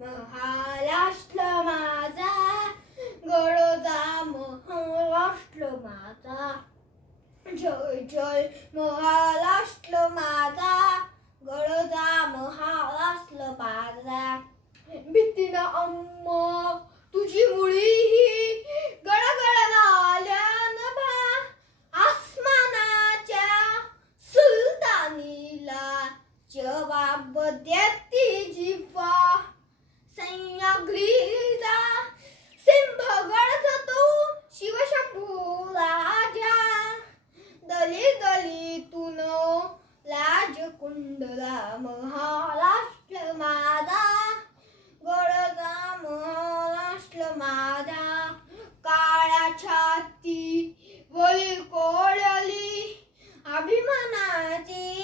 महाराष्ट्र माझा गडोदा महाराष्ट्र माझा. जय जय महाराष्ट्र माझा गडोदा महाराष्ट्र माझा. भीतीनं अम्मा तुझी मुळी ही गडगड आल्यान बा आसमानाच्या सुलतानीला जवाब देती जीवा महाराष्ट्र माझा गडगा महाराष्ट्र माझा काळ्या छाती वरील कोळली अभिमानाची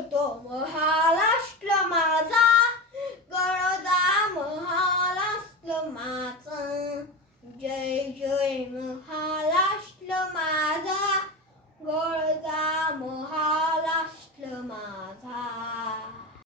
तो महाराष्ट्र माझा. गळदा महाराष्ट्र माझा. जय जय महाराष्ट्र माझा.